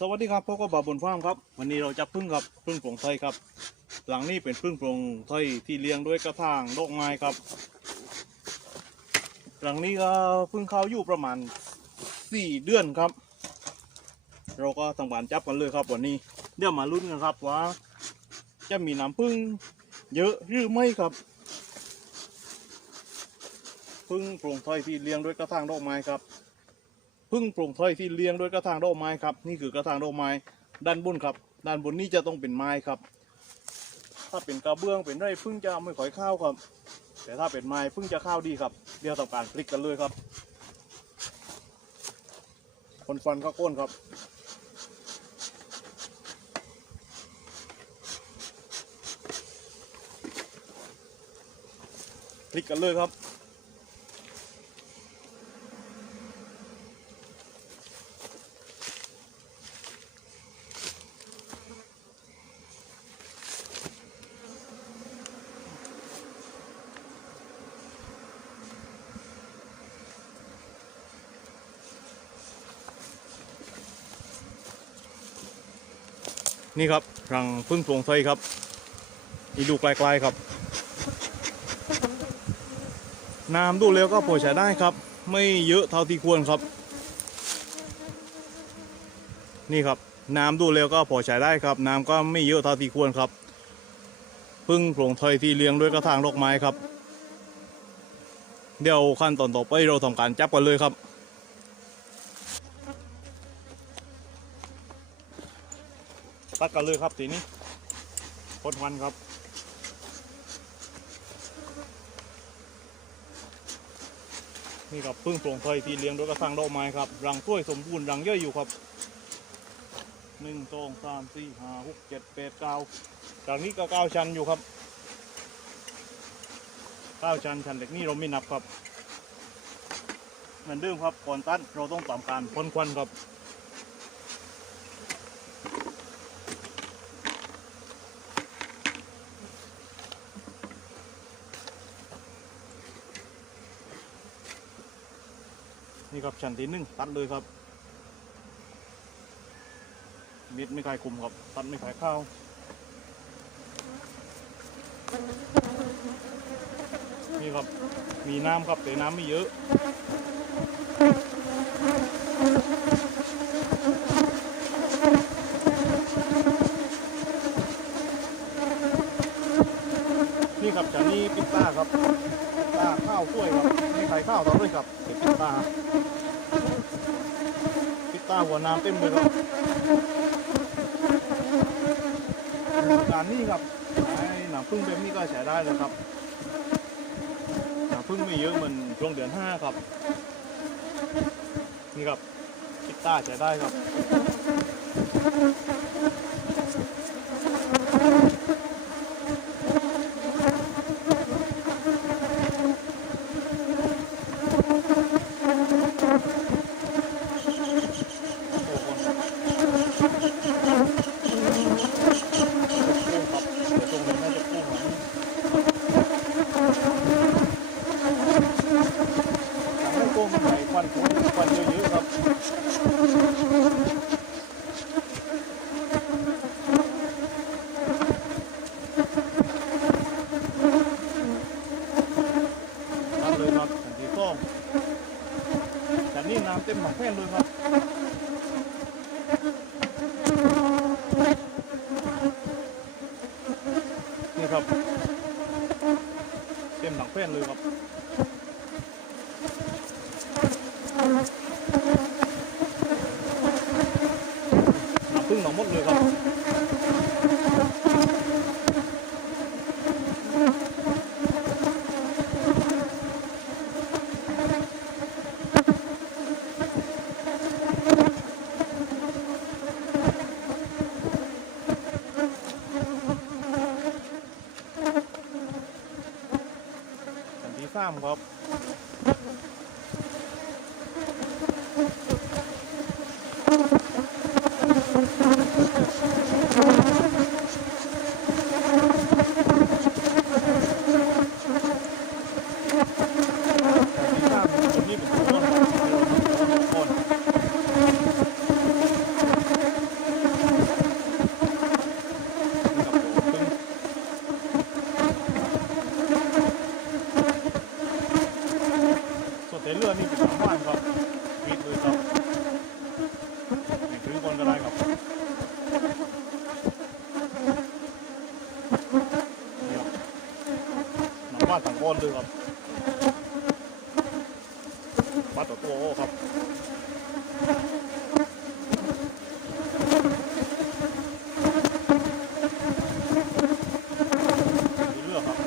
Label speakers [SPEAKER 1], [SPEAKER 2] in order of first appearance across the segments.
[SPEAKER 1] สวัสดีครับพบกับบาบุญฟาร์มครับวันนี้เราจะพึ่งครับพึ่งโปร่งไทยครับ หลังนี้เป็นพึ่งโปร่งไทยที่เลี้ยงด้วยกระถางดอกไม้ครับ หลังนี้ก็พึ่งเขาอยู่ประมาณสี่เดือนครับ เราก็ทำการจับกันเลยครับวันนี้เดี๋ยวมาลุ้นกันครับว่า จะมีน้ำพึ่งเยอะหรือไม่ครับพึ่งโปร่งไทยที่เลี้ยงด้วยกระถางดอกไม้ครับ พึ่งโปร่งถ้อยที่เลี้ยงด้วยกระถางดอกไม้ครับ นี่คือกระถางดอกไม้ด้านบนครับ ด้านบนนี่จะต้องเป็นไม้ครับ ถ้าเป็นกระเบื้องเป็นไรพึ่งจะไม่ค่อยเข้าวครับ แต่ถ้าเป็นไม้พึ่งจะเข้าวดีครับ เดี๋ยวทำการพลิกกันเลยครับคนฟันก็ก้นครับพลิกกันเลยครับ นี่ครับรังพึ่งโปร่งไฟครับนี่ดูไกลๆครับ น้ำดูแล้วก็พอใช้ได้ครับ ไม่เยอะเท่าที่ควรครับ นี่ครับ น้ำดูแล้วก็พอใช้ได้ครับ น้ำก็ไม่เยอะเท่าที่ควรครับ พึ่งโปร่งไฟที่เลี้ยงด้วยกระถางดอกไม้ครับ เดี๋ยวขั้นตอนต่อไปเราทำการจับกันเลยครับ ตัดกันเลยครับทีนี้พ่นวันครับ นี่ครับพึ่งโปร่งไฟที่เลี้ยงด้วยกระถางดอกไม้ครับ รังกล้วยสมบูรณ์รังเยอะอยู่ครับหนึ่งสองสามสี่ห้าหกเจ็ดแปดเก้ารังนี้ก็เก้าชั้นอยู่ครับเก้าชั้นชั้นเล็กนี่เราไม่นับครับ เหมือนเดิมครับก่อนตัดเราต้องทำการพ่นควันครับ นี่ครับชั้นที่หนึ่งตัดเลยครับมิดไม่คลายคุมครับ ตัดไม่คลายข้าวนี่ครับ มีน้ำครับแต่น้ำไม่เยอะนี่ครับชั้นนี้ปิดตาครับ ข้าวกล้วยครับไม่ขายข้าวต่อเลยครับปิดตาปิดตาหัวน้ำเต็มเลยครับการนี้ครับไอ้หนังพึ่งแบบนี้ก็ใช้ได้เลยครับหนังพึ่งไม่เยอะเหมือนช่วงเดือนห้าครับนี่ครับปิดตาใช้ได้ครับ น้ำเลยครับสันติส้มแต่นี่น้ำเต็มหมักแป้นเลยครับนี่ครับ เต็มหนังแป้นเลยครับ น้ำพึ่งหนองมดเลยครับ สันติสามครับ อนดึงครับปัดต่อตัวโอ้ครับมีเลือกครับ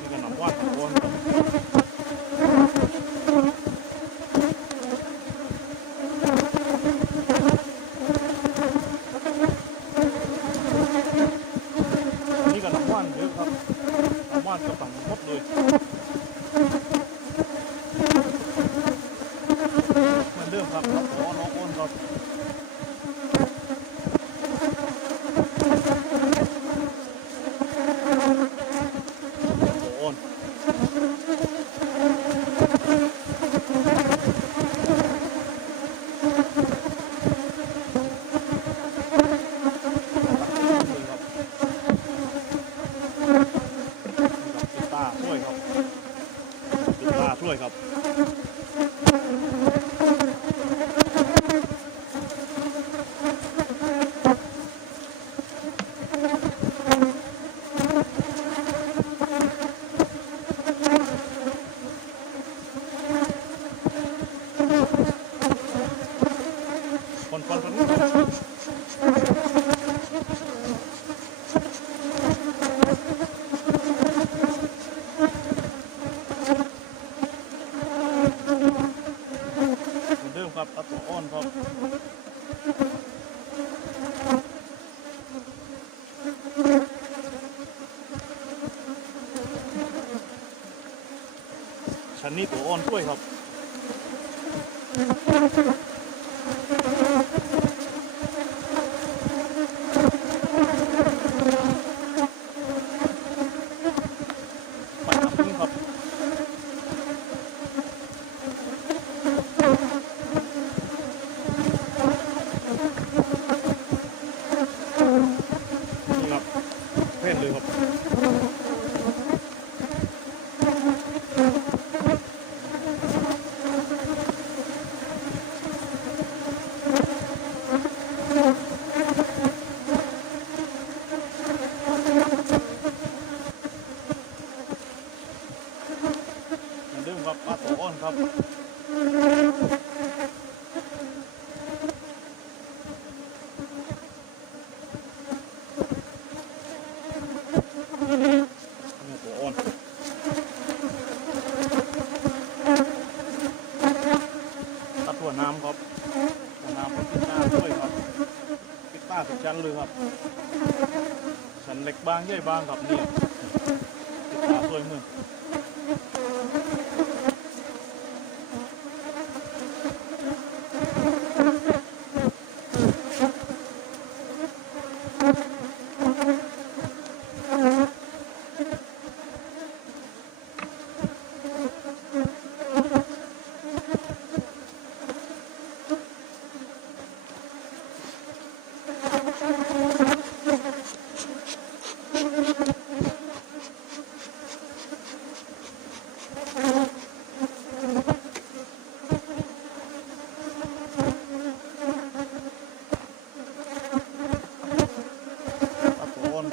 [SPEAKER 1] นี่ก็นำวาดตะก้อนครับ นี่ก็น้ำว่านเยอะครับน้ำว่านก็ฝั่งหมดเลยเหมือนเดิมครับครับขอน้องอ้นครับโอ้นเลยครับ ปิดตาช่วยครับปิ ด้วยครับคนคนคนนี้ครับเหมือนเดิมครับตัดตัวอ้อนครับ ชั้นนี้ตัวอ่อนด้วยครับ ไปทำพึ่งครับ นี่ครับเพ่นเลยครับ เหมือนเดิมครับปลาตัวอ้อนครับ นี่ตัวอ้อนตัดตัวน้ำครับตัวน้ำก็ปิดหน้าด้วยครับปิดตาทุกชั้นเลยครับชั้นเล็กบ้างใหญ่บ้างครับเนี่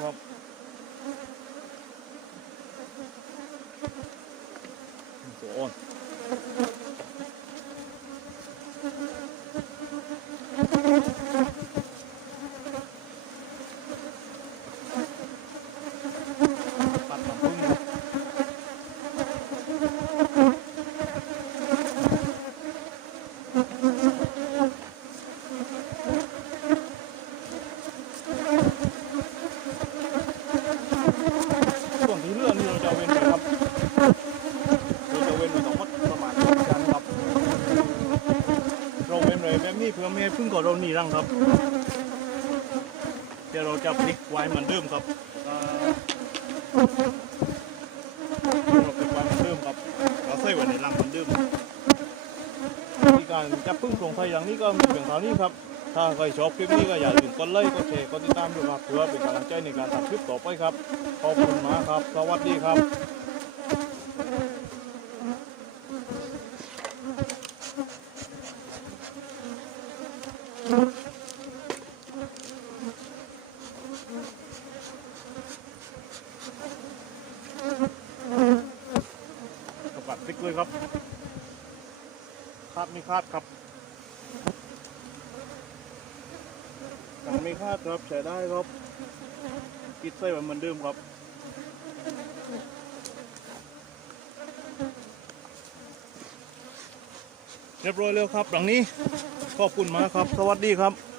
[SPEAKER 1] โกนครับตะโกนตัดน้ำพึ่งครับส่วนที่เหลือนี่เราจะเอาเว้นไปครับ เราจะเว้นไว้สองมัดประมาณสองชั้นครับ เราเว้นเลยแบบนี้เพื่อไม่ให้พึ่งก่อ นเราหนีรังครับเดี๋ยวเราจะพลิกไว้เหมือนเดิมครับเราพลิกไว้เหมือนเดิมครับเราใส่ไว้ในรังเหมือนเดิมวิธีการจับพึ่งโปร่งไทยอย่างนี้ก็มีเพียงเท่านี้ครับถ้าใครชอบคลิปนี้ก็อย่าลืมกดไลค์กดแชร์กดติดตามด้วยครับเพื่อเป็นกำลังใจในการทำคลิปต่อไปครับขอบคุณมากครับสวัสดีครับ เลยครับ คาดไม่คาดครับทางไม่คาดครับใช้ได้ครับคิดไส้เหมือนเดิมครับเรียบร้อยแล้วครับหลังนี้ขอบคุณมากครับ สวัสดีครับ